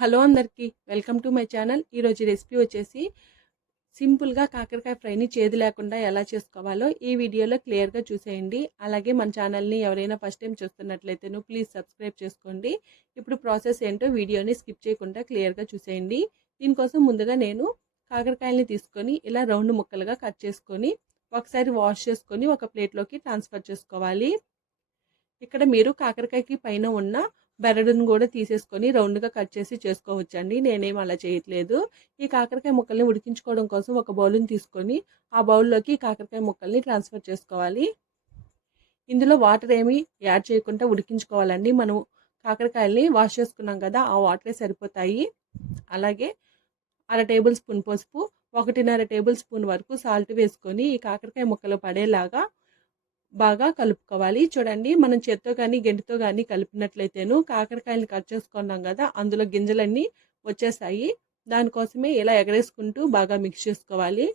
Hello అందరికీ welcome to my channel. ఈరోజు recipe వచ్చేసి సింపుల్గా కాకరకాయ ఫ్రైని చేదు లేకుండా ఎలా చేసుకోవాలో ఈ వీడియోలో క్లియర్గా చూసేయండి. అలాగే మన ఛానల్ని ఎవరైనా ఫస్ట్ టైం చూస్తున్నట్లయితే ప్లీజ్ సబ్స్క్రైబ్ చేసుకోండి. ఇప్పుడు ప్రాసెస్ ఏంటో వీడియోని స్కిప్ చేయకుండా క్లియర్గా చూసేయండి. దీనికోసం ముందుగా నేను కాకరకాయలని తీసుకొని ఇలా రౌండ్ ముక్కలుగా కట్ చేసుకొని ఒకసారి వాష్ చేసుకొని ఒక ప్లేట్లోకి ట్రాన్స్ఫర్ చేసుకోవాలి. ఇక్కడ మీరు కాకరకాయకి పైన ఉన్న బెరడును కూడా తీసేసుకొని రౌండ్గా కట్ చేసి చేసుకోవచ్చండి. నేనేం అలా చేయట్లేదు. ఈ కాకరకాయ ముక్కల్ని ఉడికించుకోవడం కోసం ఒక బౌల్ని తీసుకొని ఆ బౌల్లోకి కాకరకాయ ముక్కల్ని ట్రాన్స్ఫర్ చేసుకోవాలి. ఇందులో వాటర్ ఏమీ యాడ్ చేయకుండా ఉడికించుకోవాలండి. మనం కాకరకాయల్ని వాష్ చేసుకున్నాం కదా, ఆ వాటరే సరిపోతాయి. అలాగే 1/2 టేబుల్ స్పూన్ పసుపు, 1.5 టేబుల్ స్పూన్ వరకు సాల్ట్ వేసుకొని ఈ కాకరకాయ ముక్కలు పడేలాగా బాగా కలుపుకోవాలి. చూడండి, మనం చేత్తో కానీ గెంటితో కానీ కలిపినట్లయితేను కాకరకాయలు కట్ చేసుకున్నాం కదా, అందులో గింజలన్నీ వచ్చేస్తాయి. దానికోసమే ఇలా ఎగరేసుకుంటూ బాగా మిక్స్ చేసుకోవాలి.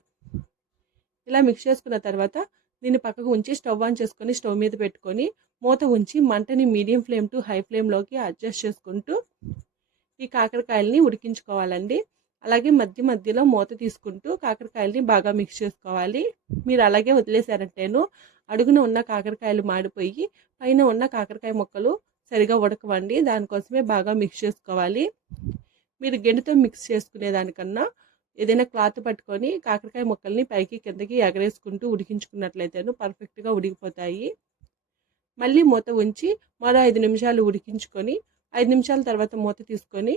ఇలా మిక్స్ చేసుకున్న తర్వాత దీన్ని పక్కకు ఉంచి స్టవ్ ఆన్ చేసుకొని స్టవ్ మీద పెట్టుకొని మూత ఉంచి మంటని మీడియం ఫ్లేమ్ టు హై ఫ్లేమ్లోకి అడ్జస్ట్ చేసుకుంటూ ఈ కాకరకాయలని ఉడికించుకోవాలండి. అలాగే మధ్య మధ్యలో మూత తీసుకుంటూ కాకరకాయలని బాగా మిక్స్ చేసుకోవాలి. మీరు అలాగే వదిలేశారంటేను అడుగున ఉన్న కాకరకాయలు మాడిపోయి పైన ఉన్న కాకరకాయ ముక్కలు సరిగా ఉడకవండి. దానికోసమే బాగా మిక్స్ చేసుకోవాలి. మీరు గెంటితో మిక్స్ చేసుకునే దానికన్నా ఏదైనా క్లాత్ పట్టుకొని కాకరకాయ ముక్కల్ని పైకి కిందకి ఎగరేసుకుంటూ ఉడికించుకున్నట్లయితేను పర్ఫెక్ట్గా ఉడికిపోతాయి. మళ్ళీ మూత ఉంచి మరో 5 నిమిషాలు ఉడికించుకొని 5 నిమిషాల తర్వాత మూత తీసుకొని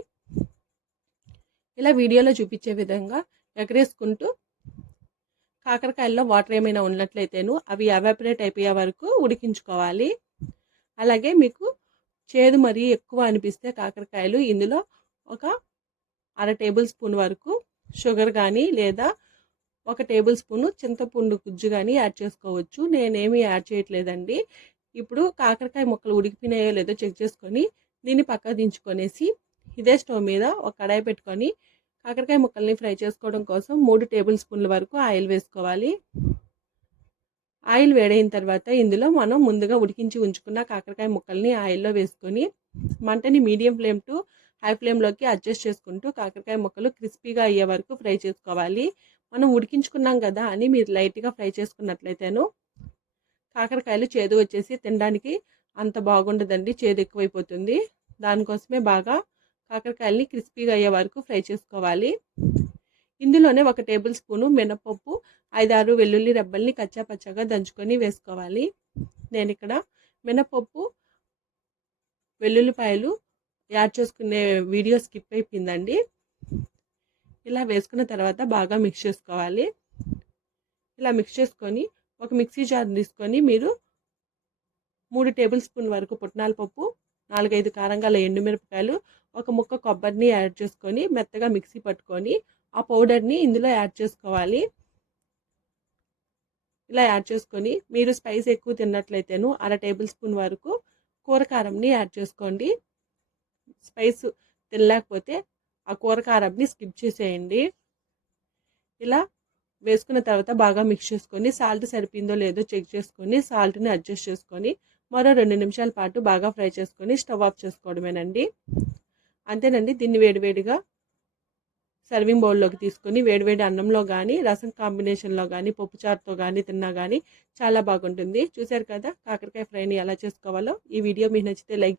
ఇలా వీడియోలో చూపించే విధంగా ఎగరేసుకుంటూ కాకరకాయల్లో వాటర్ ఏమైనా ఉన్నట్లయితేను అవి ఎవాపరేట్ అయిపోయే వరకు ఉడికించుకోవాలి. అలాగే మీకు చేదు మరీ ఎక్కువ అనిపిస్తే కాకరకాయలు ఇందులో ఒక 1/2 టేబుల్ స్పూన్ వరకు షుగర్ కానీ లేదా 1 టేబుల్ స్పూను చింతపండు గుజ్జు కానీ యాడ్ చేసుకోవచ్చు. నేనేమి యాడ్ చేయట్లేదండి. ఇప్పుడు కాకరకాయ ముక్కలు ఉడికిపోయినాయో లేదో చెక్ చేసుకొని దీన్ని పక్కకు దించుకొనేసి ఇదే స్టవ్ మీద ఒక కడాయి పెట్టుకొని కాకరకాయ ముక్కల్ని ఫ్రై చేసుకోవడం కోసం 3 టేబుల్ స్పూన్ల వరకు ఆయిల్ వేసుకోవాలి. ఆయిల్ వేడైన తర్వాత ఇందులో మనం ముందుగా ఉడికించి ఉంచుకున్న కాకరకాయ ముక్కల్ని ఆయిల్లో వేసుకొని మంటని మీడియం ఫ్లేమ్ టు హై ఫ్లేమ్లోకి అడ్జస్ట్ చేసుకుంటూ కాకరకాయ ముక్కలు క్రిస్పీగా అయ్యే వరకు ఫ్రై చేసుకోవాలి. మనం ఉడికించుకున్నాం కదా అని మీరు లైట్గా ఫ్రై చేసుకున్నట్లయితేను కాకరకాయలు చేదు వచ్చేసి తినడానికి అంత బాగుండదండి, చేదు ఎక్కువైపోతుంది. దానికోసమే బాగా కాకరకాయలని క్రిస్పీగా అయ్యే వరకు ఫ్రై చేసుకోవాలి. ఇందులోనే 1 టేబుల్ స్పూను మినపప్పు, 5-6 వెల్లుల్లి రెబ్బల్ని కచ్చా పచ్చగా దంచుకొని వేసుకోవాలి. నేను ఇక్కడ మినపప్పు, వెల్లుల్లిపాయలు యాడ్ చేసుకునే వీడియో స్కిప్ అయిపోయిందండి. ఇలా వేసుకున్న తర్వాత బాగా మిక్స్ చేసుకోవాలి. ఇలా మిక్స్ చేసుకొని ఒక మిక్సీ జార్ తీసుకొని మీరు 3 టేబుల్ స్పూన్ వరకు పుట్నాల పప్పు, 4-5 కారంగా ఎండుమిరపకాయలు, ఒక ముక్క కొబ్బరిని యాడ్ చేసుకొని మెత్తగా మిక్సీ పట్టుకొని ఆ పౌడర్ని ఇందులో యాడ్ చేసుకోవాలి. ఇలా యాడ్ చేసుకొని మీరు స్పైస్ ఎక్కువ తిన్నట్లయితేను 1/2 టేబుల్ స్పూన్ వరకు కూర కారంని యాడ్ చేసుకోండి. స్పైస్ తినలేకపోతే ఆ కూర కారంని స్కిప్ చేసేయండి. ఇలా వేసుకున్న తర్వాత బాగా మిక్స్ చేసుకొని సాల్ట్ సరిపోయిందో లేదో చెక్ చేసుకొని సాల్ట్ని అడ్జస్ట్ చేసుకొని మరో 2 నిమిషాల పాటు బాగా ఫ్రై చేసుకొని స్టవ్ ఆఫ్ చేసుకోవడమేనండి. అంతేనండి. దీన్ని వేడివేడిగా సర్వింగ్ బౌల్లోకి తీసుకొని వేడివేడి అన్నంలో కానీ రసం కాంబినేషన్లో కానీ పప్పుచారుతో కానీ తిన్నా కానీ చాలా బాగుంటుంది. చూశారు కదా కాకరకాయ ఫ్రైని ఎలా చేసుకోవాలో. ఈ వీడియో మీకు నచ్చితే లైక్